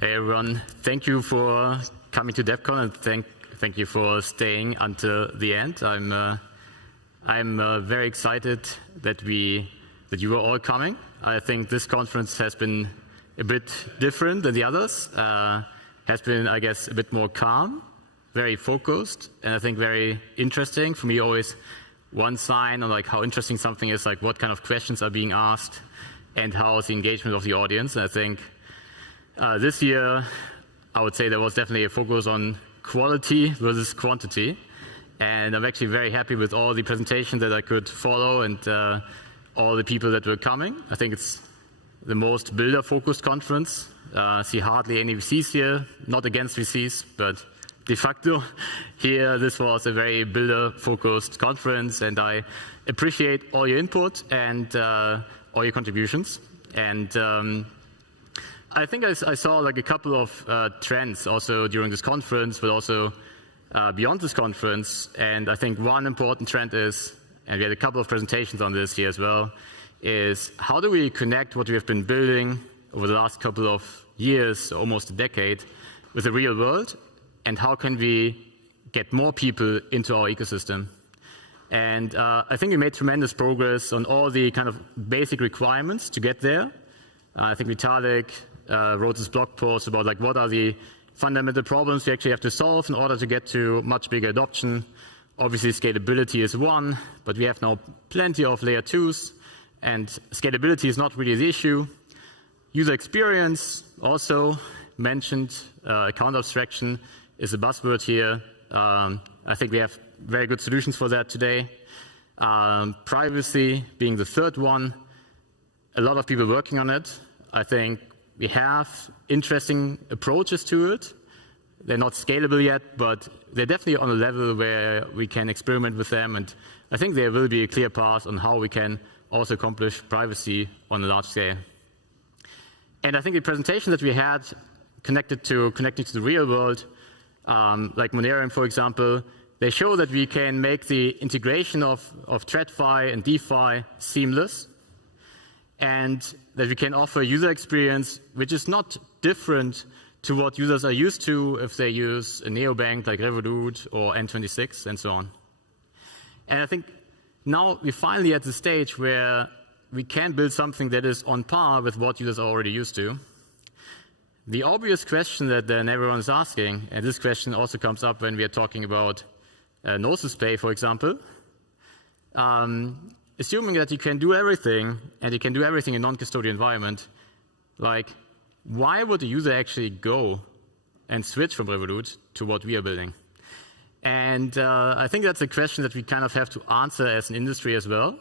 Hey everyone, thank you for coming to DappCon and thank you for staying until the end. I'm very excited that you are all coming. I think this conference has been a bit different than the others. Has been, I guess, a bit more calm, very focused, and I think very interesting. For me, always one sign on like how interesting something is, like what kind of questions are being asked, and how is the engagement of the audience. And I think this year, I would say there was definitely a focus on quality versus quantity. And I'm actually very happy with all the presentations that I could follow and all the people that were coming. I think it's the most builder-focused conference. See hardly any VCs here, not against VCs, but de facto here, this was a very builder-focused conference, and I appreciate all your input and all your contributions. And I think I saw like a couple of trends also during this conference, but also beyond this conference. And I think one important trend is, and we had a couple of presentations on this here as well, is how do we connect what we have been building over the last couple of years, almost a decade, with the real world, and how can we get more people into our ecosystem. And I think we made tremendous progress on all the kind of basic requirements to get there. I think Vitalik wrote this blog post about like what are the fundamental problems we actually have to solve in order to get to much bigger adoption. Obviously, scalability is one, but we have now plenty of layer 2s, and scalability is not really the issue. User experience also mentioned. Account abstraction is a buzzword here. I think we have very good solutions for that today. Privacy being the third one. A lot of people working on it. I think we have interesting approaches to it. They're not scalable yet, but they're definitely on a level where we can experiment with them. And I think there will be a clear path on how we can also accomplish privacy on a large scale. And I think the presentation that we had connecting to the real world, like Monerium, for example, they show that we can make the integration of TradFi and DeFi seamless, and that we can offer user experience which is not different to what users are used to if they use a neobank like Revolut or N26 and so on. And I think now we're finally at the stage where we can build something that is on par with what users are already used to. The obvious question that then everyone is asking, and this question also comes up when we are talking about Gnosis Pay, for example, assuming that you can do everything, and you can do everything in non-custodial environment, like why would a user actually go and switch from Revolut to what we are building? And I think that's a question that we kind of have to answer as an industry as well.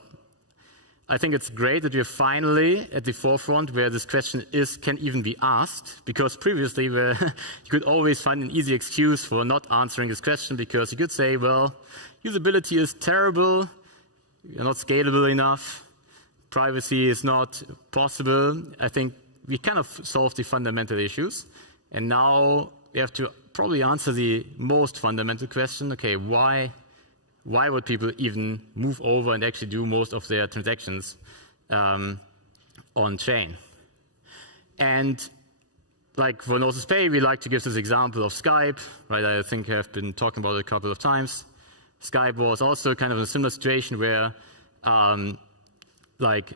I think it's great that we're finally at the forefront where this question can even be asked, because previously you could always find an easy excuse for not answering this question, because you could say, well, usability is terrible, you're not scalable enough, privacy is not possible. I think we kind of solved the fundamental issues, and now we have to probably answer the most fundamental question, okay, why would people even move over and actually do most of their transactions on chain? And like for Gnosis Pay, we like to give this example of Skype, right? I think I've been talking about it a couple of times. Skype was also kind of a similar situation where, like,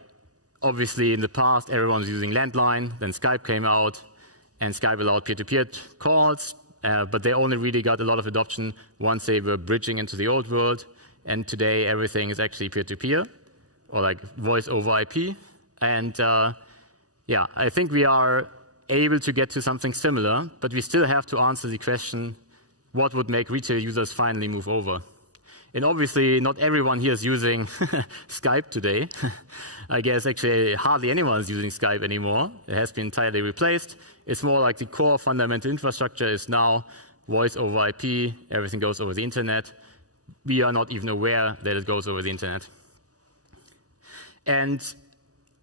obviously in the past everyone was using landline, then Skype came out, and Skype allowed peer-to-peer calls. But they only really got a lot of adoption once they were bridging into the old world. And today, everything is actually peer-to-peer, or like voice over IP. And yeah, I think we are able to get to something similar, but we still have to answer the question, what would make retail users finally move over? And obviously, not everyone here is using Skype today. I guess actually hardly anyone is using Skype anymore. It has been entirely replaced. It's more like the core fundamental infrastructure is now voice over IP, everything goes over the internet. We are not even aware that it goes over the internet. And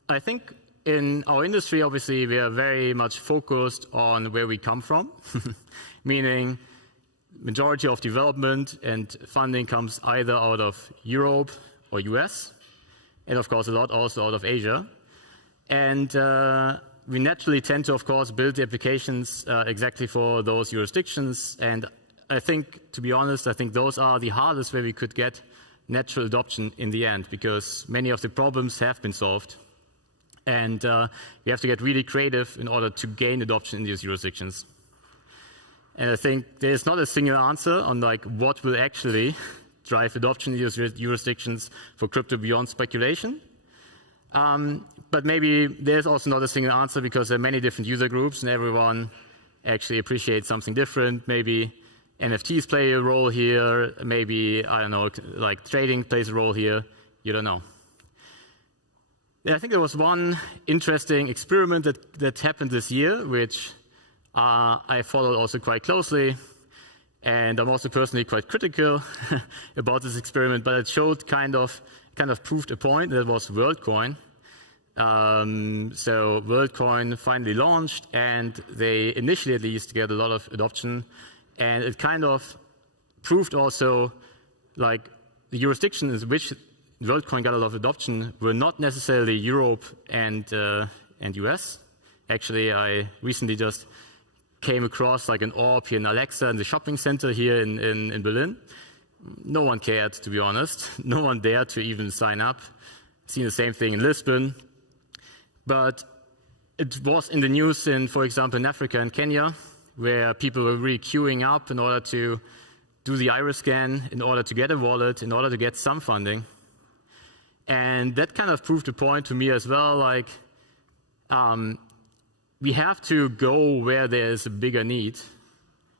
I think in our industry, obviously, we are very much focused on where we come from, meaning majority of development and funding comes either out of Europe or US, and of course a lot also out of Asia. And we naturally tend to, of course, build the applications exactly for those jurisdictions. And I think, to be honest, I think those are the hardest where we could get natural adoption in the end, because many of the problems have been solved. And we have to get really creative in order to gain adoption in these jurisdictions. And I think there's not a single answer on like what will actually drive adoption in these jurisdictions for crypto beyond speculation. But maybe there's also not a single answer, because there are many different user groups and everyone actually appreciates something different. Maybe NFTs play a role here. Maybe, I don't know, like trading plays a role here. You don't know. Yeah, I think there was one interesting experiment that happened this year, which I followed also quite closely. And I'm also personally quite critical about this experiment, but it showed kind of proved a point. That was WorldCoin. So WorldCoin finally launched, and they initially at least get a lot of adoption. And it kind of proved also like the jurisdictions in which WorldCoin got a lot of adoption were not necessarily Europe and US. Actually, I recently just came across like an orb here in Alexa in the shopping center here in Berlin. No one cared, to be honest. No one dared to even sign up. Seen the same thing in Lisbon. But it was in the news in, for example, in Africa and Kenya, where people were really queuing up in order to do the iris scan, in order to get a wallet, in order to get some funding. And that kind of proved a point to me as well, like, we have to go where there is a bigger need,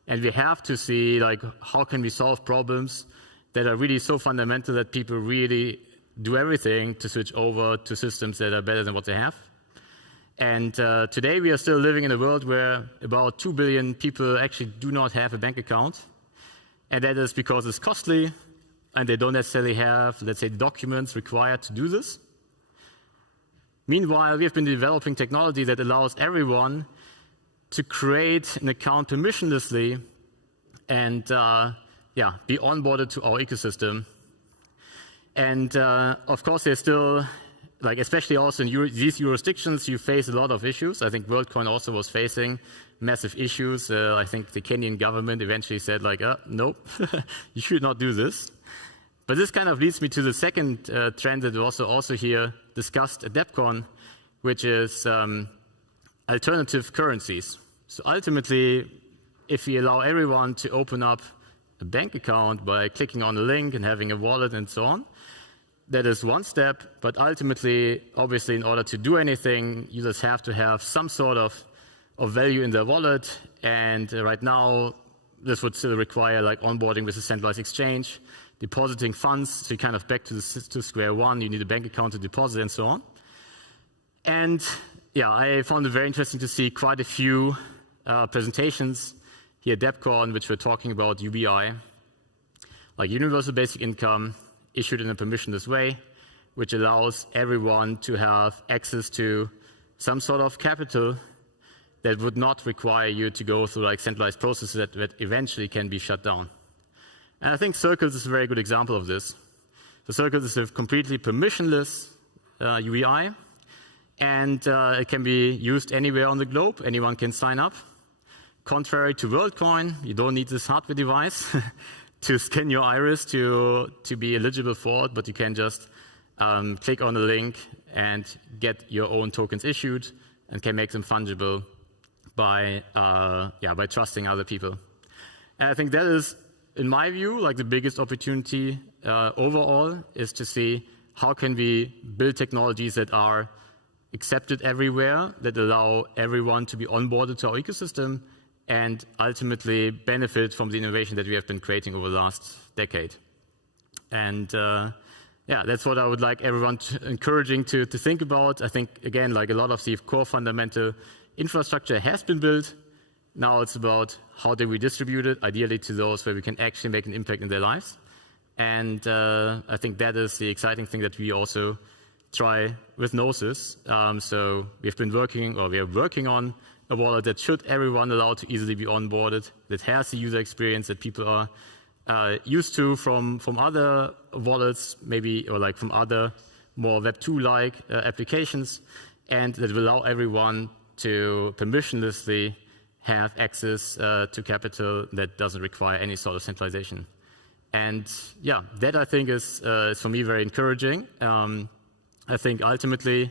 and we have to see like how can we solve problems that are really so fundamental that people really do everything to switch over to systems that are better than what they have. And today we are still living in a world where about 2 billion people actually do not have a bank account, and that is because it's costly and they don't necessarily have, let's say, documents required to do this. Meanwhile, we have been developing technology that allows everyone to create an account permissionlessly and be onboarded to our ecosystem. And of course, there's still, like, especially also in these jurisdictions, you face a lot of issues. I think WorldCoin also was facing massive issues. I think the Kenyan government eventually said, like, nope, you should not do this. But this kind of leads me to the second trend that was also here discussed at DappCon, which is alternative currencies. So ultimately, if we allow everyone to open up a bank account by clicking on a link and having a wallet and so on, that is one step. But ultimately, obviously, in order to do anything, users have to have some sort of value in their wallet. And right now, this would still require like onboarding with a centralized exchange, depositing funds, so you're kind of back to square one. You need a bank account to deposit and so on. And yeah, I found it very interesting to see quite a few presentations here at DappCon, which were talking about UBI, like universal basic income, issued in a permissionless way, which allows everyone to have access to some sort of capital that would not require you to go through like centralized processes that eventually can be shut down. And I think Circles is a very good example of this. So Circles is a completely permissionless UBI, and it can be used anywhere on the globe. Anyone can sign up. Contrary to WorldCoin, you don't need this hardware device to scan your iris to be eligible for it, but you can just click on the link and get your own tokens issued and can make them fungible by trusting other people. And I think that is, in my view, like the biggest opportunity overall is to see how can we build technologies that are accepted everywhere, that allow everyone to be onboarded to our ecosystem, and ultimately benefit from the innovation that we have been creating over the last decade. And that's what I would like everyone encouraging to think about. I think, again, like a lot of the core fundamental infrastructure has been built. Now it's about how do we distribute it, ideally to those where we can actually make an impact in their lives. And I think that is the exciting thing that we also try with Gnosis. So we are working on a wallet that should everyone allow to easily be onboarded, that has the user experience that people are used to from other wallets, maybe, or like from other more Web2-like applications, and that will allow everyone to permissionlessly have access to capital that doesn't require any sort of centralization. And yeah, that I think is for me very encouraging. I think ultimately,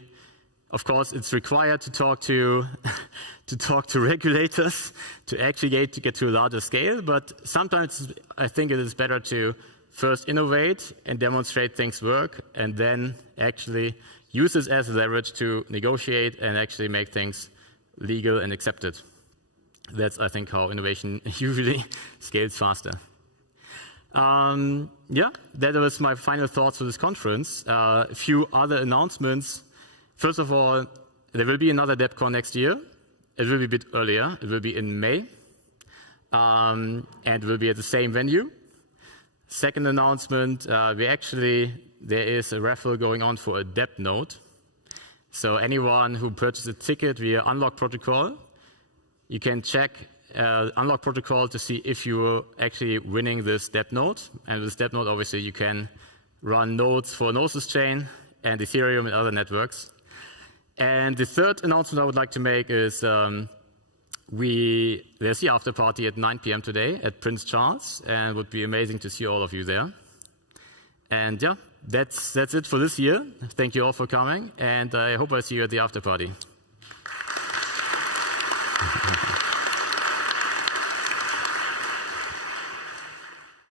of course, it's required to talk to regulators to actually get to a larger scale. But sometimes I think it is better to first innovate and demonstrate things work, and then actually use this as leverage to negotiate and actually make things legal and accepted. That's, I think, how innovation usually scales faster. Yeah, that was my final thoughts for this conference. A few other announcements. First of all, there will be another DappCon next year. It will be a bit earlier. It will be in May. And it will be at the same venue. Second announcement, there is a raffle going on for a Dapp node. So anyone who purchases a ticket via Unlock Protocol, you can check Unlock Protocol to see if you're actually winning this Dapp node. And with this Dapp node, obviously, you can run nodes for Gnosis Chain and Ethereum and other networks. And the third announcement I would like to make is there's the after party at 9 p.m. today at Prince Charles, and it would be amazing to see all of you there. And yeah, that's it for this year. Thank you all for coming, and I hope I see you at the after party.